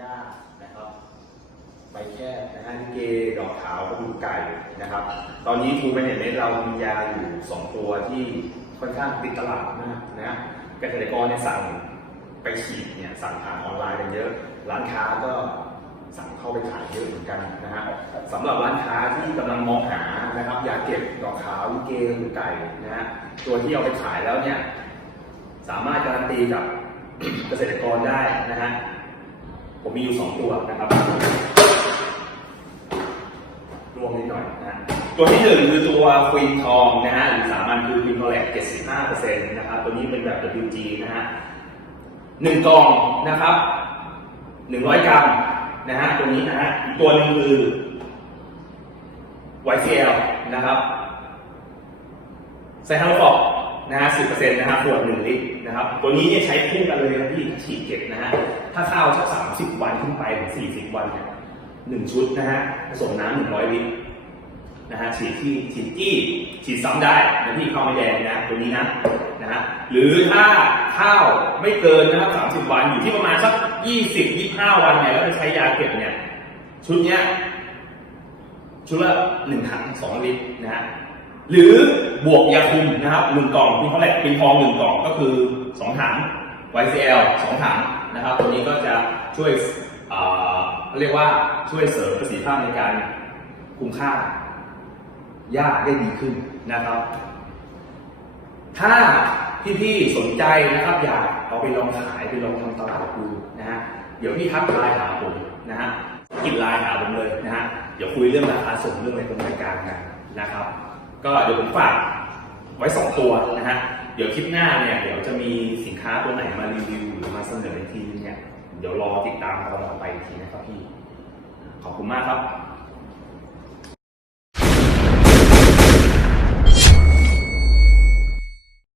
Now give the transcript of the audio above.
หญ้านะครับใบแค่นะฮะลิเกดอกขาวกระดูกไก่นะครับ ตอนนี้ทูไปเห็นเม็ดเรามียาอยู่สองตัวที่ค่อนข้างติดตลาดมากนะฮะเกษตรกรเนี่ยสั่งไปฉีดเนี่ยสั่งผ่านออนไลน์กันเยอะ ร้านค้าก็สั่งเข้าไปขายเยอะเหมือนกันนะฮะสำหรับร้านค้าที่กำลังมองหานะครับยาเก็บดอกขาวลิเกกระดูกไก่นะฮะตัวที่เอาไปขายแล้วเนี่ยสามารถการันตีกับเกษตรกรได้นะฮะ ผมมีอยู่สองตัวนะครับรวมนิดหน่อยนะตัวที่หนึ่งคือตัวควินทองนะฮะหรือสามัญคือควินทองแลก75%นะครับตัวนี้เป็นแบบ WG นะฮะหนึ่งกล่องนะครับหนึ่งร้อยกรัมนะฮะตัวนี้นะฮะอีกตัวหนึ่งคือ YCL นะครับไซฮาร์ฟอกนะฮะสิบเปอร์เซ็นต์นะฮะขวดหนึ่งลิตรนะครับ ตัวนี้เนี่ยใช้คู่กันเลยนะพี่ฉีดเก็บนะฮะ ถ้าข้าวใชิบวันขึ้นไปถึงสี่สิบวันเนี่ยหนึ่งชุดนะฮะผสมน้ำหนึ่งร้อยลิตรนะฮะฉีดที่ฉีดกี้ฉีดซ้ำได้นที่ข้าวไม่แดงนะตัวนี้นะนะฮะหรือถ้าข้าวไม่เกินนะครับสามสิบวันอยู่ที่ประมาณสักยี่สิบยี่ห้าวันเนี่ยแล้วจะใช้ยาเก็บเนี่ยชุดเนี้ยชุดละหนึ่งถังสองลิตรนะฮะหรือบวกยาคุมนะครับหนึ่งกล่องมีเท่าไหร่เป็นทองหนึ่งกล่องก็คือสองถัง YCL สองถัง นะครับ ตัวนี้ก็จะช่วยเขาเรียกว่าช่วยเสริมประสิทธิภาพในการคุมค่าหญ้าได้ดีขึ้นนะครับ ถ้าพี่ๆสนใจนะครับอยากเอาไปลองขายไปลองทำตลาดดูนะฮะเดี๋ยวพี่ทักไลน์หาผมนะฮะกินไลน์หาผมเลยนะฮะเดี๋ยวคุยเรื่องราคาส่งเรื่องอะไรตรงรายการกันนะครับ ก็เดี๋ยวผมฝากไว้สองตัวนะฮะ ดี๋ยวคลิปหน้าเนี่ยเดี๋ยวจะมีสินค้าตัวไหนมารีวิวหรือมาเสนอในทีเนี่ยเดี๋ยวรอติดตามตอนต่อไปอีกทีนะครับพี่ ขอบคุณมากครับ